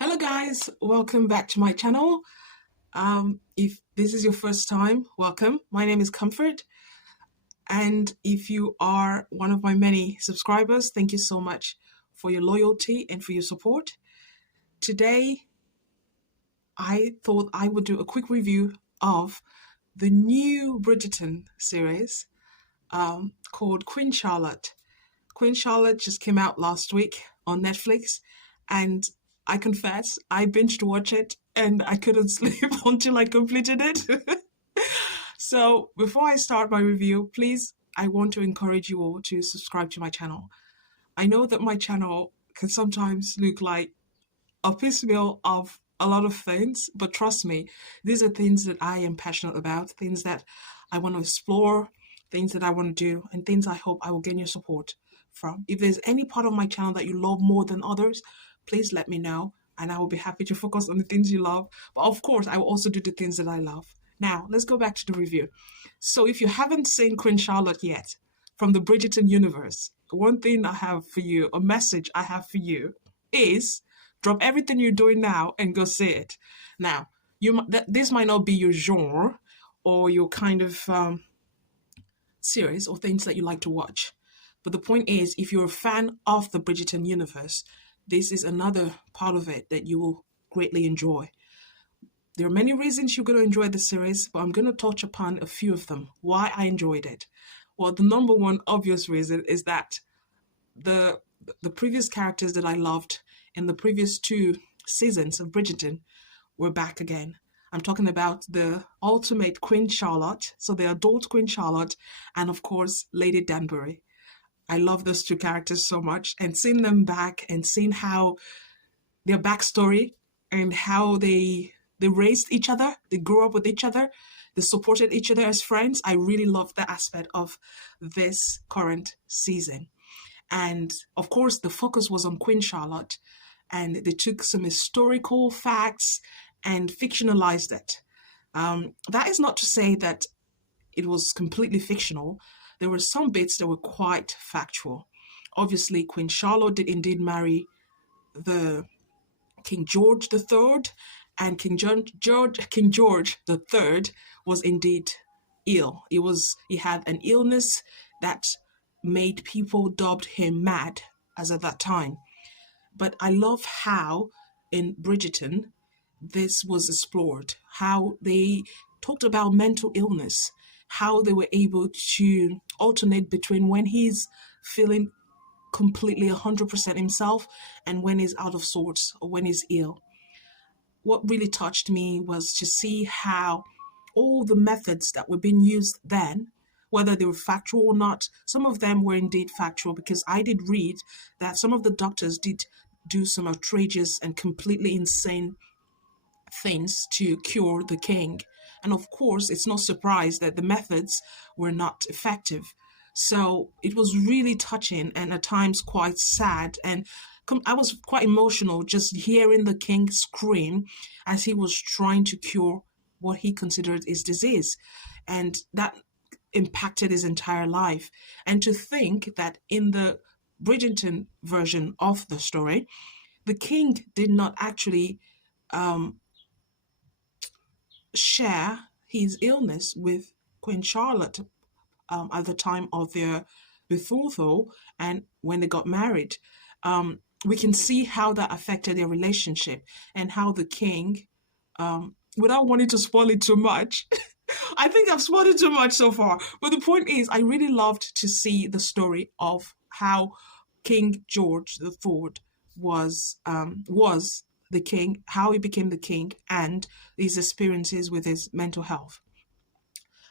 Hello guys, welcome back to my channel. If this is your first time, welcome. My name is Comfort, and if you are one of my many subscribers, thank you so much for your loyalty and for your support. Today, I thought I would do a quick review of the new Bridgerton series called Queen Charlotte. Queen Charlotte just came out last week on Netflix, and I confess I binged watch it and I couldn't sleep until I completed it. So before I start my review, please, I want to encourage you all to subscribe to my channel. I know that my channel can sometimes look like a piecemeal of a lot of things, but trust me, these are things that I am passionate about, things that I want to explore, things that I want to do, and things I hope I will gain your support from. If there's any part of my channel that you love more than others, please let me know, and I will be happy to focus on the things you love. But of course, I will also do the things that I love. Now, let's go back to the review. So if you haven't seen Queen Charlotte yet, from the Bridgerton universe, one thing I have for you, a message I have for you, is drop everything you're doing now and go see it. Now, this might not be your genre or your kind of series or things that you like to watch. But the point is, if you're a fan of the Bridgerton universe, this is another part of it that you will greatly enjoy. There are many reasons you're going to enjoy the series, but I'm going to touch upon a few of them. Why I enjoyed it. Well, the number one obvious reason is that the the previous characters that I loved in the previous two seasons of Bridgerton were back again. I'm talking about the ultimate Queen Charlotte, so the adult Queen Charlotte, and of course Lady Danbury. I love those two characters so much, and seeing them back and seeing how their backstory and how they raised each other, they grew up with each other, they supported each other as friends. I really love that aspect of this current season. And of course, the focus was on Queen Charlotte, and they took some historical facts and fictionalized it. That is not to say that it was completely fictional. There were some bits that were quite factual. Obviously, Queen Charlotte did indeed marry the King George the Third, and King George the Third was indeed ill. He had an illness that made people dubbed him mad as at that time. But I love how in Bridgerton this was explored, how they talked about mental illness, how they were able to alternate between when he's feeling completely 100% himself and when he's out of sorts or when he's ill. What really touched me was to see how all the methods that were being used then, whether they were factual or not, some of them were indeed factual, because I did read that some of the doctors did do some outrageous and completely insane things to cure the king. And of course, it's no surprise that the methods were not effective. So it was really touching and at times quite sad. And I was quite emotional just hearing the king scream as he was trying to cure what he considered his disease. And that impacted his entire life. And to think that in the Bridgerton version of the story, the king did not actually share his illness with Queen Charlotte at the time of their betrothal and when they got married. We can see how that affected their relationship and how the king, without wanting to spoil it too much, I think I've spoiled it too much so far. But the point is, I really loved to see the story of how King George the Third was the king, how he became the king, and his experiences with his mental health.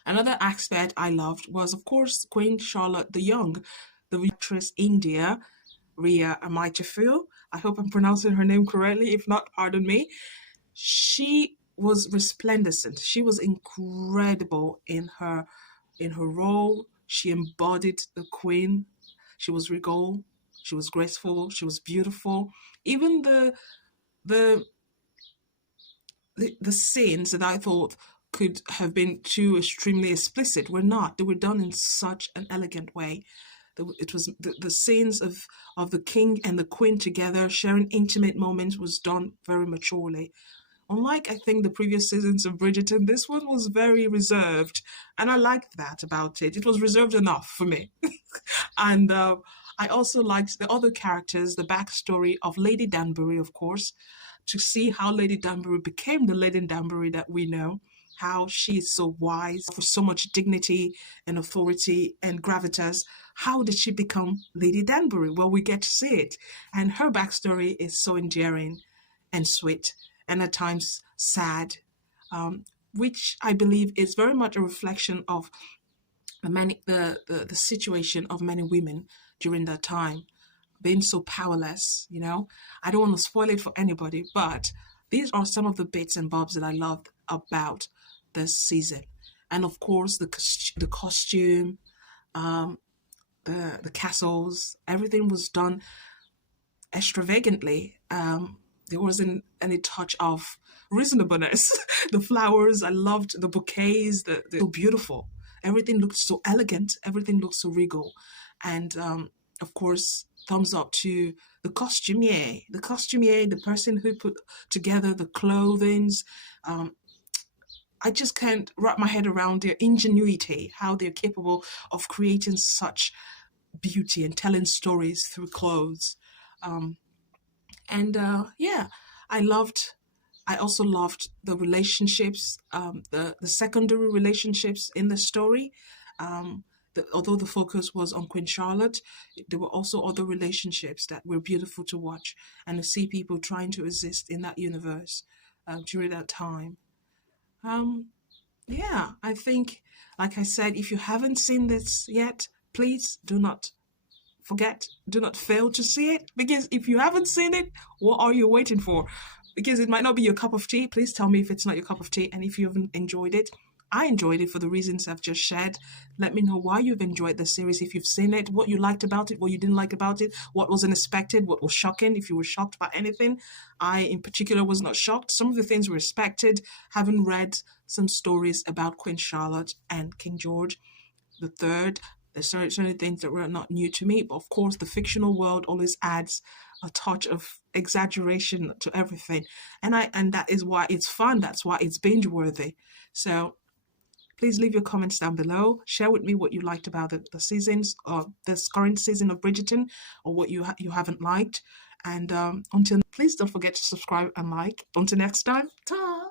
Another aspect I loved was, of course, Queen Charlotte the Young, the actress India Ria Amaitafil. I hope I'm pronouncing her name correctly. If not, pardon me. She was resplendent. She was incredible in her role. She embodied the queen. She was regal. She was graceful. She was beautiful. Even the the scenes that I thought could have been too extremely explicit were not. They were done in such an elegant way. It was the scenes of the king and the queen together sharing intimate moments was done very maturely. Unlike, I think, the previous seasons of Bridgerton, this one was very reserved, and I liked that about it. It was reserved enough for me. And I also liked the other characters, the backstory of Lady Danbury, of course, to see how Lady Danbury became the Lady Danbury that we know, how she is so wise, for so much dignity and authority and gravitas. How did she become Lady Danbury? Well, we get to see it. And her backstory is so endearing and sweet and at times sad, which I believe is very much a reflection of the situation of many women during that time, being so powerless, you know. I don't want to spoil it for anybody, but these are some of the bits and bobs that I loved about this season. And of course, the costume, the castles, everything was done extravagantly. There wasn't any touch of reasonableness. The flowers, I loved the bouquets, the so beautiful. Everything looked so elegant. Everything looked so regal. And of course, thumbs up to the costumier. The costumier, the person who put together the clothings. I just can't wrap my head around their ingenuity, how they're capable of creating such beauty and telling stories through clothes. Um, and yeah, I loved. I also loved the relationships, the secondary relationships in the story. Although the focus was on Queen Charlotte, there were also other relationships that were beautiful to watch and to see people trying to exist in that universe during that time. Um, yeah, I think, like I said, if you haven't seen this yet, please do not fail to see it, because if you haven't seen it, what are you waiting for? Because it might not be your cup of tea. Please tell me if it's not your cup of tea and if you haven't enjoyed it. I enjoyed it for the reasons I've just shared. Let me know why you've enjoyed the series, if you've seen it, what you liked about it, what you didn't like about it, what was unexpected, what was shocking, if you were shocked by anything. I, in particular, was not shocked. Some of the things were expected, having read some stories about Queen Charlotte and King George the Third. There's certain things that were not new to me, but of course, the fictional world always adds a touch of exaggeration to everything, and that is why it's fun. That's why it's binge worthy. So please leave your comments down below. Share with me what you liked about the seasons or this current season of Bridgerton, or what you haven't liked. And until please don't forget to subscribe and like. Until next time, ta.